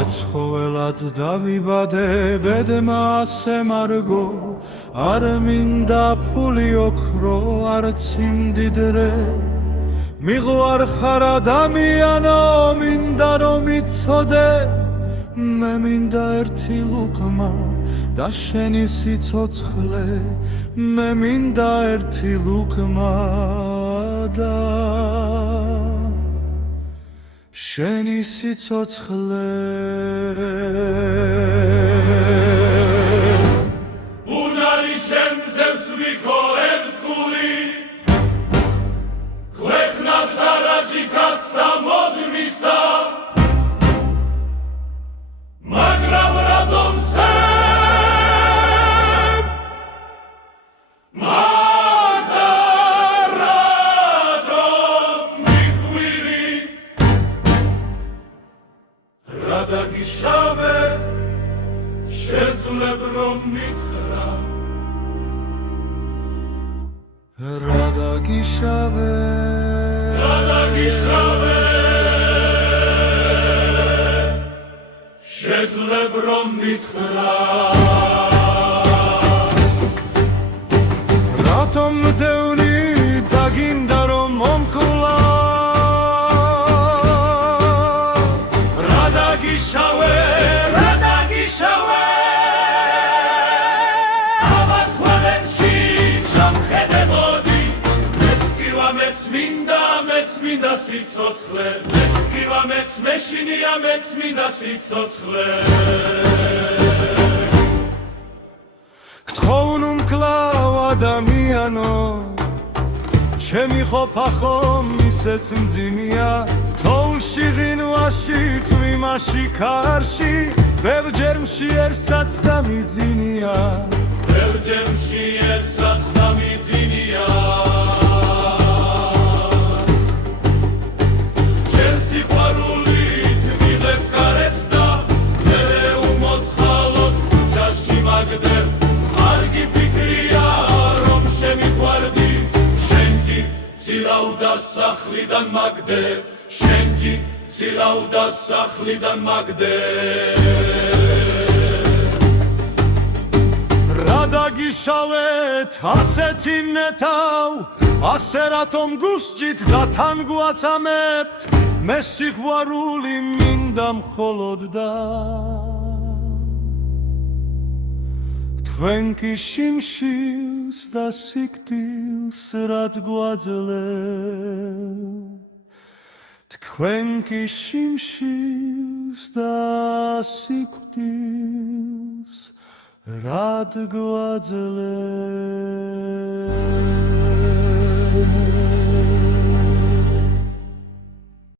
მეცხოველად დავიბადე ბედმა ასე მარგო არ მინდა ფული ოქრო არც იმდიდრე მიღვარ ხარ ადამიანო მინდა რომ იცოდე მე მინდა ერთი ლუკმა და შენი სიცოცხლე მე მინდა ერთი ლუკმა და შენი სიცოცხლე უნარი შემძევს ვიქო ერთგული ქვეყნად დარაჯი გაცდა მოდმისა მაგრამ რადომცე გადაგიშავე შეძლებ რომ მითხრა გადაგიშავე შეძლებ რომ მითხრა რატომ დევნი დაგინდა რომ მომკვლა გადაგიშავე ამათვალებში ჩამხედებოდი მეც კივა მეც მინდა სიცოცხლე მეც კივა მეც მეშინია მეც მინდა სიცოცხლე გთხოვნუ მკლავ ადამიანო ჩემი ყოფა ხომ ისეც მძიმეა თოვლში ღინვაში წვიმაში ქარში ბევრჯერ მშიერსაც დამიძინია ბევრჯერ მშიერსაც დამიძინია ჯერ სიყვარულით მიღებ კარებს და მერე უმოცხალოდ ქუჩაში მაგდებ არ გიფიქრია რომ შემიყვარდი შენ კი ცირავდა სახლიდან მაგდებ შენ კი ცირავდა სახლიდან მაგდებ რა დაგიშავეთ ასეთი ნეთავ ასე რატომ გუსჭით და თან გვაცამებთ მე სიყვარული მინდა მხოლოდ და თქვენ კი შიმშილს და სიკვდილს რად გვაძლევთ თქვენ კი შიმშილს და სიკვდილს რად გვაძლევთ